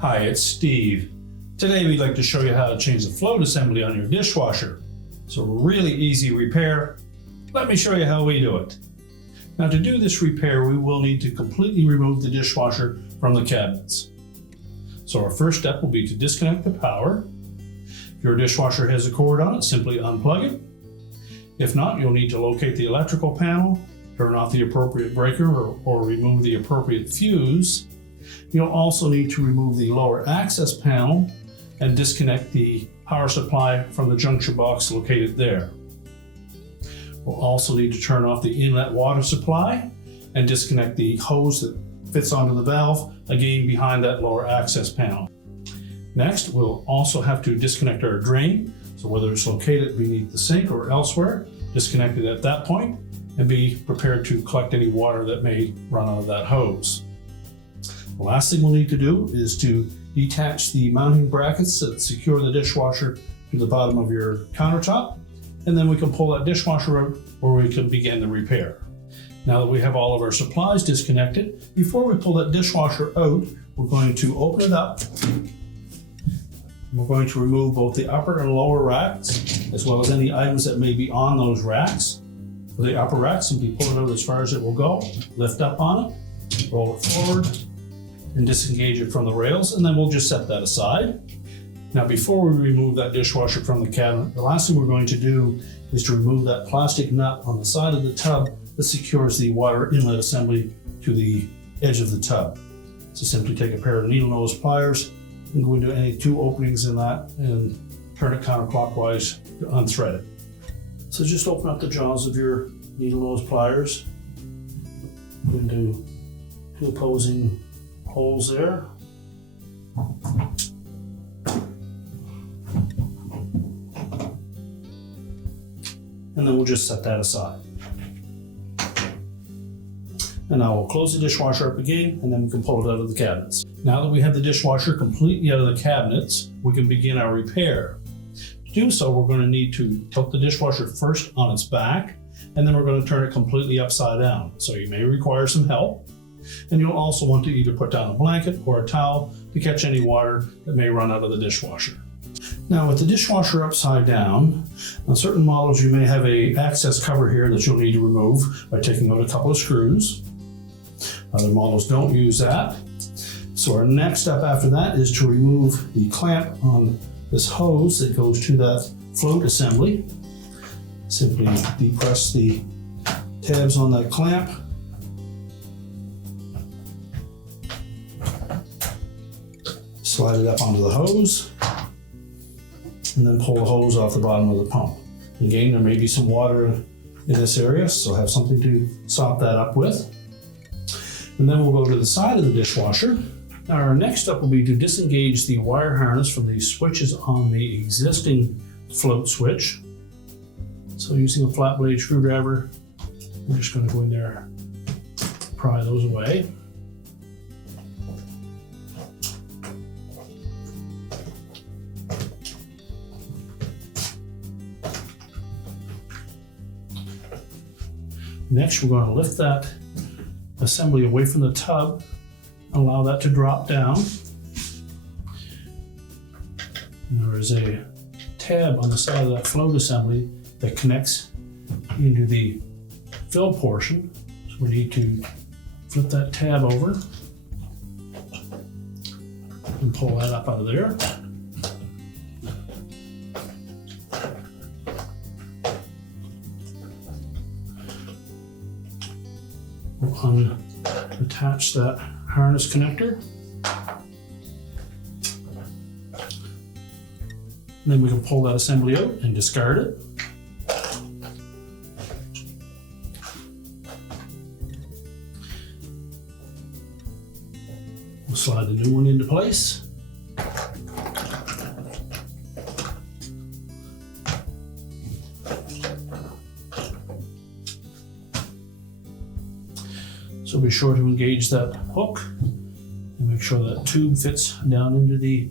Hi, it's Steve. Today we'd like to show you how to change the float assembly on your dishwasher. It's a really easy repair. Let me show you how we do it. Now, to do this repair, we will need to completely remove the dishwasher from the cabinets. So our first step will be to disconnect the power. If your dishwasher has a cord on it, simply unplug it. If not, you'll need to locate the electrical panel, turn off the appropriate breaker or remove the appropriate fuse. You'll also need to remove the lower access panel and disconnect the power supply from the junction box located there. We'll also need to turn off the inlet water supply and disconnect the hose that fits onto the valve, again behind that lower access panel. Next, we'll also have to disconnect our drain, so whether it's located beneath the sink or elsewhere, disconnect it at that point and be prepared to collect any water that may run out of that hose. The last thing we'll need to do is to detach the mounting brackets that secure the dishwasher to the bottom of your countertop, and then we can pull that dishwasher out where we can begin the repair. Now that we have all of our supplies disconnected, before we pull that dishwasher out, we're going to open it up. We're going to remove both the upper and lower racks, as well as any items that may be on those racks. For the upper rack, simply pull it out as far as it will go, lift up on it, roll it forward, and disengage it from the rails, and then we'll just set that aside. Now, before we remove that dishwasher from the cabinet, the last thing we're going to do is to remove that plastic nut on the side of the tub that secures the water inlet assembly to the edge of the tub. So simply take a pair of needle nose pliers and go into any two openings in that and turn it counterclockwise to unthread it. So just open up the jaws of your needle nose pliers, go into two opposing holes there. And then we'll just set that aside. And now we'll close the dishwasher up again, and then we can pull it out of the cabinets. Now that we have the dishwasher completely out of the cabinets, we can begin our repair. To do so, we're going to need to tilt the dishwasher first on its back, and then we're going to turn it completely upside down. So you may require some help. And you'll also want to either put down a blanket or a towel to catch any water that may run out of the dishwasher. Now, with the dishwasher upside down, on certain models you may have an access cover here that you'll need to remove by taking out a couple of screws. Other models don't use that. So our next step after that is to remove the clamp on this hose that goes to that float assembly. Simply depress the tabs on that clamp. Slide it up onto the hose, and then pull the hose off the bottom of the pump. Again, there may be some water in this area, so have something to sop that up with. And then we'll go to the side of the dishwasher. Now, our next step will be to disengage the wire harness from the switches on the existing float switch. So using a flat blade screwdriver, we're just going to go in there, pry those away. Next, we're going to lift that assembly away from the tub, allow that to drop down. And there is a tab on the side of that float assembly that connects into the fill portion. So we need to flip that tab over and pull that up out of there. We'll unattach that harness connector. And then we can pull that assembly out and discard it. We'll slide the new one into place. So be sure to engage that hook and make sure that tube fits down into the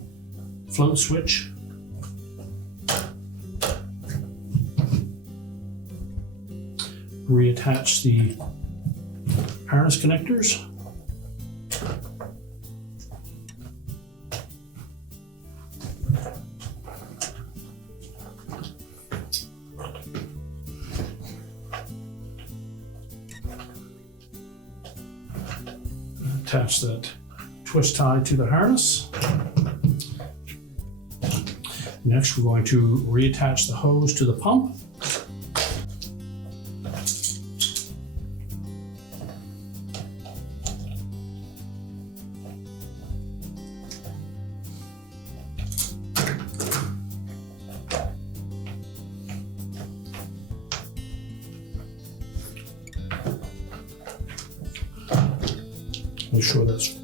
float switch. reattach the harness connectors. Attach that twist tie to the harness. Next, we're going to reattach the hose to the pump. Make sure that's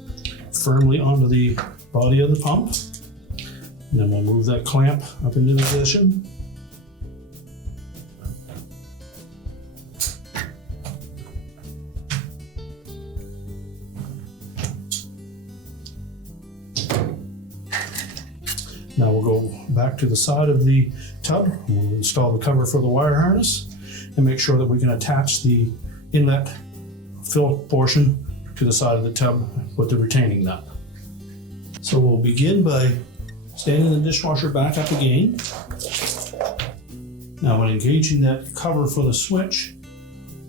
firmly onto the body of the pump. And then we'll move that clamp up into position. Now we'll go back to the side of the tub. We'll install the cover for the wire harness and make sure that we can attach the inlet fill portion to the side of the tub with the retaining nut. So we'll begin by standing the dishwasher back up again. Now when engaging that cover for the switch,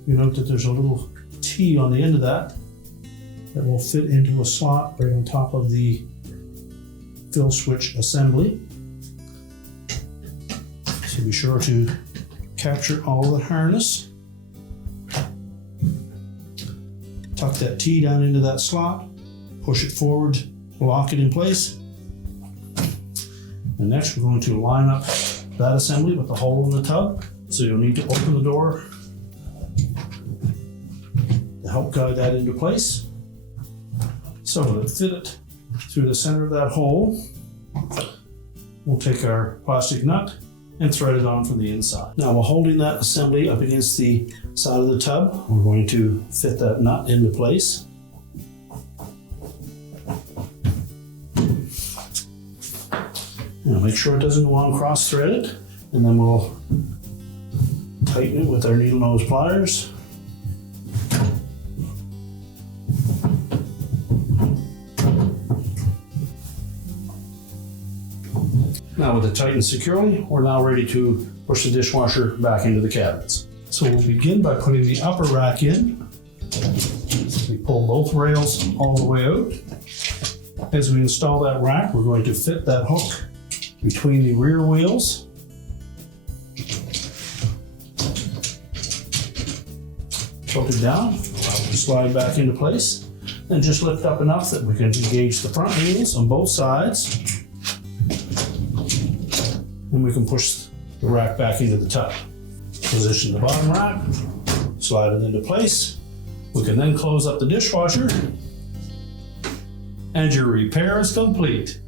you note that there's a little T on the end of that will fit into a slot right on top of the fill switch assembly. So be sure to capture all of the harness. Tuck that T down into that slot, push it forward, lock it in place. And next we're going to line up that assembly with the hole in the tub. So you'll need to open the door to help guide that into place. So to fit it through the center of that hole, we'll take our plastic nut and thread it on from the inside. Now while holding that assembly up against the side of the tub, we're going to fit that nut into place. Now make sure it doesn't go on cross-threaded, and then we'll tighten it with our needle nose pliers. Now with it tightened securely, we're now ready to push the dishwasher back into the cabinets. So we'll begin by putting the upper rack in. We pull both rails all the way out. As we install that rack, we're going to fit that hook between the rear wheels. Tilt it down, allow it to slide back into place, and just lift up enough that we can engage the front wheels on both sides. And we can push the rack back into the tub. Position the bottom rack, slide it into place. We can then close up the dishwasher, and your repair is complete.